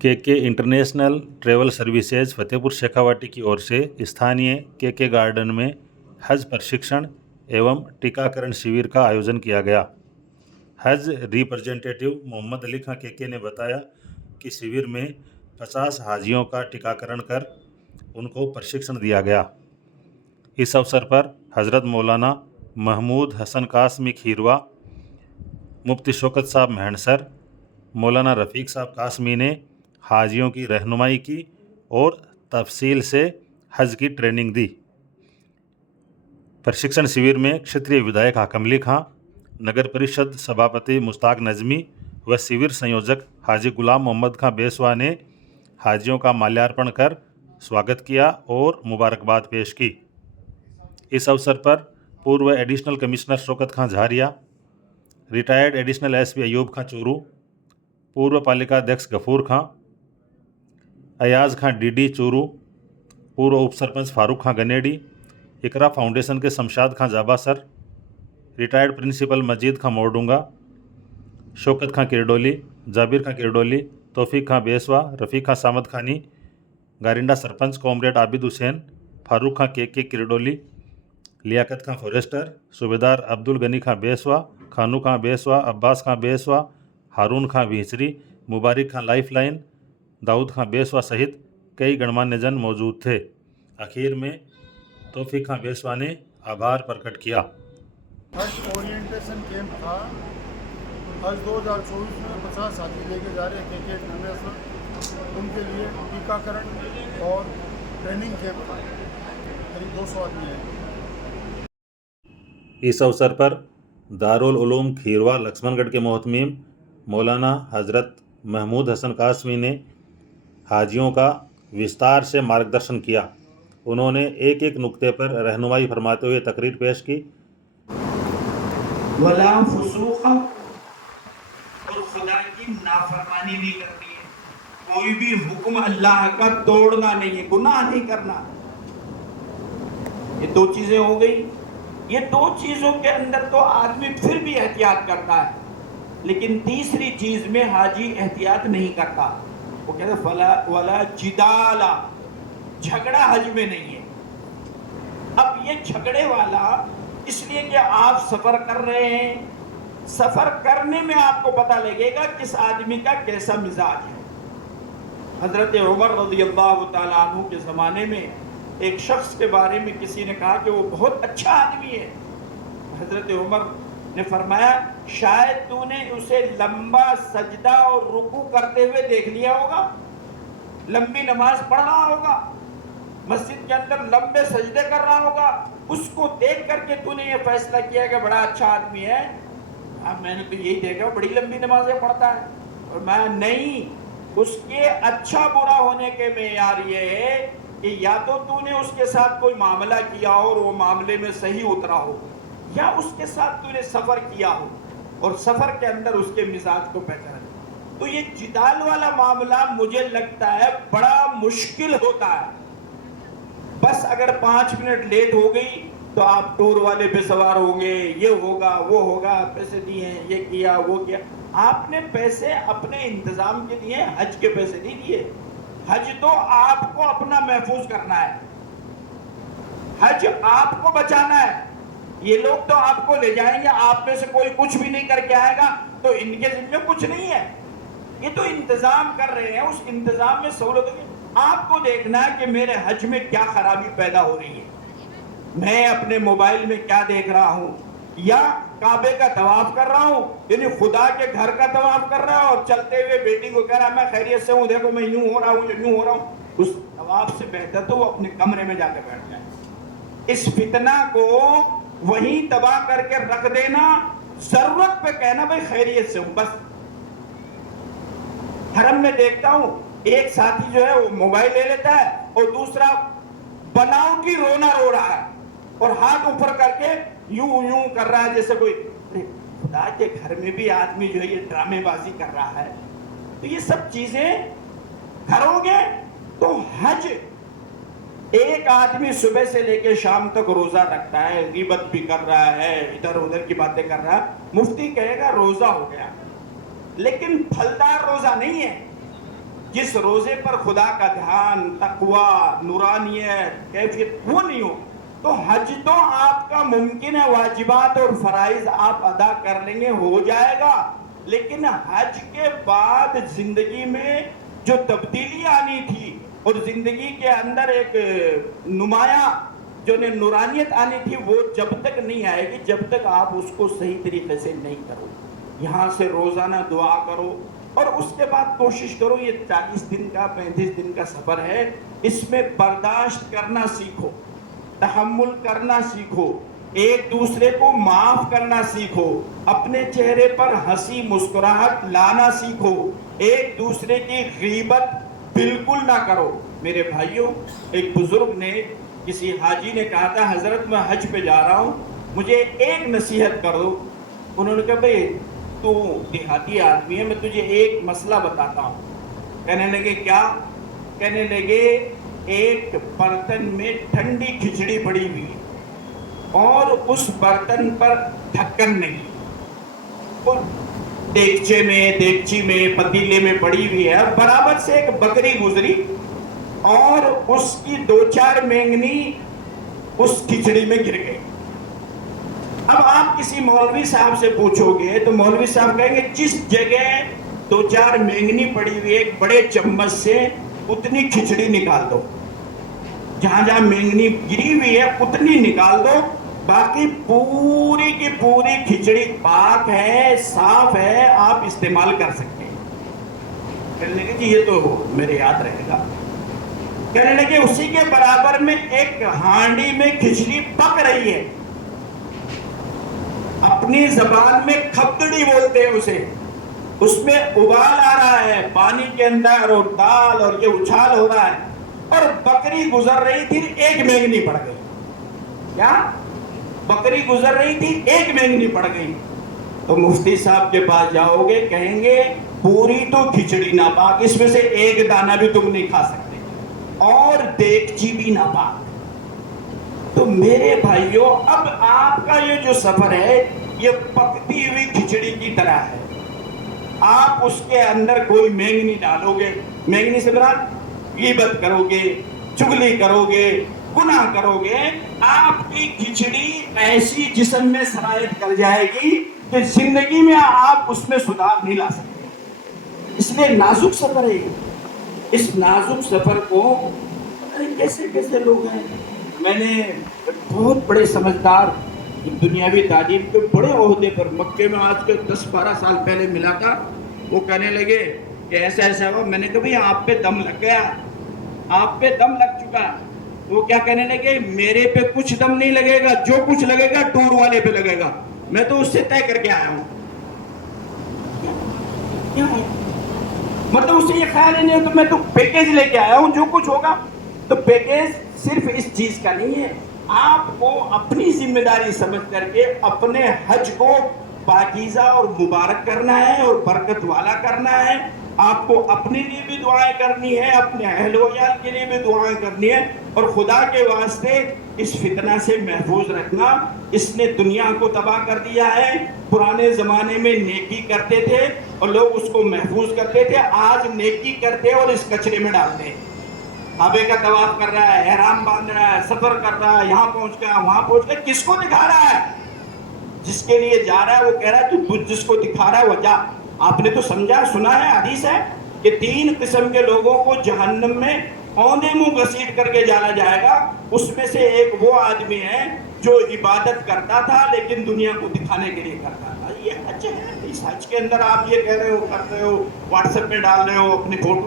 के international travel services Fatehpur Shekhawati की ओर से स्थानीय के गार्डन में हज प्रशिक्षण एवं टीकाकरण शिविर का आयोजन किया गया। हज रिप्रेजेंटेटिव मोहम्मद अली खां के ने बताया कि शिविर में 50 हाजियों का टीकाकरण कर उनको प्रशिक्षण दिया गया। इस अवसर पर हज़रत मौलाना महमूद हसन कासमी खीरवा, मुफ्ती शौकत साहब मेहणसर, मौलाना रफ़ीक साहब कासमी ने हाजियों की रहनुमाई की और तफसील से हज की ट्रेनिंग दी। प्रशिक्षण शिविर में क्षेत्रीय विधायक हाकम अली खां, नगर परिषद सभापति मुश्ताक नज़मी व शिविर संयोजक हाजी गुलाम मोहम्मद खां बेसवा ने हाजियों का माल्यार्पण कर स्वागत किया और मुबारकबाद पेश की। इस अवसर पर पूर्व एडिशनल कमिश्नर शौकत खां झारिया, रिटायर्ड एडिशनल एसपी अयूब खां चूरू, पूर्व पालिका अध्यक्ष गफूर खां, अयाज खां डीडी चूरू, पूर्व उप सरपंच फारूक खां गनेडी, इकरा फाउंडेशन के शमशाद खां जाबासर, रिटायर्ड प्रिंसिपल मजीद खां मोरडूंगा, शौकत खां किरडोली, जाबिर खां किरडोली, तौफीक खां बेसवा, रफ़ीक खां सामद खानी, गारिंडा सरपंच कॉमरेड आबिद हुसैन, फारूक खां के किरडोली, लियाकत खां फॉरेस्टर, सूबेदार अब्दुल गनी खां बेसवा, खानू खां बेसवा, अब्बास खां बेसवा, हारून खां भींसरी, मुबारिक खां लाइफ लाइन, दाऊद खां बेसवा सहित कई गणमान्य जन मौजूद थे। आखिर में तौफीक खां बेसवा ने आभार प्रकट किया। हज ओरिएंटेशन कैंप था। हज 2024 में 50 हाथी लेके जा रहे हैं के इंटरनेशनल, उनके लिए टीकाकरण और ट्रेनिंग कैंप था। करीब 200 आदमी हैं। इस अवसर पर दारुल उलूम खीरवा लक्ष्मणगढ़ के मोहतमीम मौलाना हज़रत महमूद हसन कासमी ने हाजियों का विस्तार से मार्गदर्शन किया। उन्होंने एक एक नुक्ते पर रहनुमाई फरमाते हुए तकरीर पेश की। वला फुसूक़ा, और खुदा की नाफरमानी नहीं करनी है। कोई भी हुक्म अल्लाह का तोड़ना नहीं है, गुनाह नहीं करना। ये 2 चीजें हो गई। ये 2 चीजों के अंदर तो आदमी फिर भी एहतियात करता है, लेकिन तीसरी चीज में हाजी एहतियात नहीं करता। वो कहते फला वला जिदाला, झगड़ा हज में नहीं है। अब ये झगड़े वाला इसलिए कि आप सफर कर रहे हैं, सफर करने में आपको पता लगेगा किस आदमी का कैसा मिजाज है। हजरत उमर रज़ियल्लाहु ताला अन्हु के ज़माने में एक शख्स के बारे में किसी ने कहा कि वो बहुत अच्छा आदमी है। हजरत उमर ने फरमाया, शायद तूने उसे लंबा सजदा और रुकू करते हुए देख लिया होगा, लंबी नमाज पढ़ रहा होगा, मस्जिद के अंदर लंबे सजदे कर रहा होगा। उसको देख करके तूने ये फैसला किया कि बड़ा अच्छा आदमी है। हाँ, मैंने तो यही देखा, बड़ी लंबी नमाजें पढ़ता है। और मैं नहीं, उसके अच्छा बुरा होने के मेयार ये है कि या तो तूने उसके साथ कोई मामला किया हो और वो मामले में सही उतरा हो, या उसके साथ तूने सफर किया हो और सफर के अंदर उसके मिजाज को पहचाना। तो ये जिदाल वाला मामला मुझे लगता है बड़ा मुश्किल होता है। बस अगर 5 मिनट लेट हो गई तो आप टूर वाले पे सवार होंगे, ये होगा वो होगा, पैसे दिए, ये किया वो किया। आपने पैसे अपने इंतजाम के दिए, हज के पैसे नहीं दिए। हज तो आपको अपना महफूज करना है, हज आपको बचाना है। ये लोग तो आपको ले जाएंगे, आप में से कोई कुछ भी नहीं करके आएगा तो इनके जिम्मे कुछ नहीं है। ये तो इंतजाम कर रहे हैं, उस इंतजाम में सहूलत होगी। आपको देखना है कि मेरे हज में क्या खराबी पैदा हो रही है, मैं अपने मोबाइल में क्या देख रहा हूं, या काबे का तवाफ कर रहा हूं, यानी खुदा के घर का तवाफ कर रहा है और चलते हुए बेटी को कह रहा है मैं खैरियत से हूं, देखो मैं यूं हो रहा हूं, यूं हो रहा हूं। उस तवाफ से बेहतर तो वो अपने कमरे में जाकर बैठ जाए। इस फितना को वहीं तबाह करके रख देना, जरूरत पे कहना भाई खैरियत से हूं बस। हरम में देखता हूं एक साथी जो है वो मोबाइल ले लेता है और दूसरा बनावटी रोना रो रहा है और हाथ ऊपर करके यूं यूं कर रहा है जैसे कोई। खुदा के घर में भी आदमी जो है ये ड्रामेबाजी कर रहा है। तो ये सब चीजें करोगे तो हज, एक आदमी सुबह से लेकर शाम तक रोजा रखता है, गीबत भी कर रहा है, इधर उधर की बातें कर रहा है, मुफ्ती कहेगा रोजा हो गया, लेकिन फलदार रोजा नहीं है। جس روزے پر خدا کا دھیان، تقوی، نورانیت، کیفیت وہ نہیں ہو تو حج تو آپ کا ممکن ہے، واجبات اور فرائض آپ ادا کر لیں گے، ہو جائے گا، لیکن حج کے بعد زندگی میں جو تبدیلی آنی تھی اور زندگی کے اندر ایک نمایاں جو نورانیت آنی تھی وہ جب تک نہیں آئے گی جب تک آپ اس کو صحیح طریقے سے نہیں کرو. یہاں سے روزانہ دعا کرو اور اس کے بعد کوشش کرو. یہ 40 دن کا 35 دن کا سفر ہے، اس میں برداشت کرنا سیکھو، تحمل کرنا سیکھو، ایک دوسرے کو معاف کرنا سیکھو، اپنے چہرے پر ہنسی مسکراہٹ لانا سیکھو، ایک دوسرے کی غیبت بالکل نہ کرو. میرے بھائیوں، ایک بزرگ نے، کسی حاجی نے کہا تھا حضرت میں حج پہ جا رہا ہوں، مجھے ایک نصیحت کر دو. انہوں نے کہا بھئی تو دیہاتی آدمی ہے، میں تجھے ایک مسئلہ بتاتا ہوں. کہنے لگے کیا؟ کہنے لگے ایک برتن میں ٹھنڈی کھچڑی پڑی ہوئی اور اس برتن پر ڈھکن نہیں، اور دیگچی میں پتیلے میں پڑی ہوئی ہے، اور برابر سے ایک بکری گزری اور اس کی 2-4 مینگنی اس کھچڑی میں گر گئی. اب آپ کسی مولوی صاحب سے پوچھو گے تو مولوی صاحب کہیں گے جس جگہ 2-4 مینگنی پڑی ہوئی ایک بڑے چمچ سے اتنی کھچڑی نکال دو، جہاں جہاں مینگنی گری ہوئی ہے اتنی نکال دو، باقی پوری کی پوری کھچڑی پاک ہے، صاف ہے، آپ استعمال کر سکتے ہیں. کہنے لگے جی یہ تو میرے یاد رہے گا. کہنے لگے اسی کے برابر میں ایک ہانڈی میں کھچڑی پک رہی ہے، اپنی زبان میں کھپتڑی بولتے ہیں اسے، اس میں ابال آ رہا ہے پانی کے اندر اور دال اور یہ اچھال ہو رہا ہے، اور بکری گزر رہی تھی ایک مینگنی پڑ گئی. کیا؟ بکری گزر رہی تھی ایک مینگنی پڑ گئی. تو مفتی صاحب کے پاس جاؤ گے کہیں گے پوری تو کھچڑی ناپاک، اس میں سے ایک دانہ بھی تم نہیں کھا سکتے، اور دیگچی بھی ناپاک. تو میرے بھائیوں، اب آپ کا یہ جو سفر ہے یہ پکتی ہوئی کھچڑی کی طرح ہے. آپ اس کے اندر کوئی مینگنی ڈالو گے، مینگنی سے مراد غیبت کرو گے، چغلی کرو گے، گناہ کرو گے، آپ کی کھچڑی ایسی جسم میں سرایت کر جائے گی کہ زندگی میں آپ اس میں سدھار نہیں لا سکتے. اس لیے نازک سفر ہے. اس نازک سفر کو کیسے لوگ ہیں. میں نے بہت بڑے سمجھدار دنیاوی تعلیم کے بڑے عہدے پر مکے میں آج کے 10-12 سال پہلے ملا تھا. وہ کہنے لگے کہ ایسا ہوا. میں نے کہا بھئی آپ پہ دم لگ گیا، آپ پہ دم لگ چکا. وہ کیا کہنے لگے میرے پہ کچھ دم نہیں لگے گا، جو کچھ لگے گا ٹور والے پہ لگے گا، میں تو اس سے طے کر کے آیا ہوں. کیا ہے مطلب اسے یہ خیال ہی نہیں ہو تو میں تو پیکیج لے کے آیا ہوں، جو کچھ ہوگا. تو پیکیج صرف اس چیز کا نہیں ہے، آپ کو اپنی ذمہ داری سمجھ کر کے اپنے حج کو پاکیزہ اور مبارک کرنا ہے اور برکت والا کرنا ہے. آپ کو اپنے لیے بھی دعائیں کرنی ہے، اپنے اہل و عیال کے لیے بھی دعائیں کرنی ہے، اور خدا کے واسطے اس فتنہ سے محفوظ رکھنا. اس نے دنیا کو تباہ کر دیا ہے. پرانے زمانے میں نیکی کرتے تھے اور لوگ اس کو محفوظ کرتے تھے، آج نیکی کرتے اور اس کچرے میں ڈالتے ہیں. کعبے کا طواف کر رہا ہے، احرام باندھ رہا ہے، سفر کر رہا ہے، یہاں پہنچ گیا وہاں پہنچ گیا، کس کو دکھا رہا ہے؟ جس کے لیے جا رہا ہے وہ کہہ رہا ہے تو جس کو دکھا رہا ہے وہ جا. آپ نے تو سمجھا سنا ہے، حدیث ہے کہ 3 قسم کے لوگوں کو جہنم میں اوندے منہ گھسیٹ کر کے جانا جائے گا. اس میں سے ایک وہ آدمی ہے جو عبادت کرتا تھا لیکن دنیا کو دکھانے کے لیے کرتا تھا. یہ حج ہے. اس حج کے اندر آپ یہ کہہ رہے ہو، کر رہے ہو، واٹس ایپ پہ ڈال رہے ہو اپنی فوٹو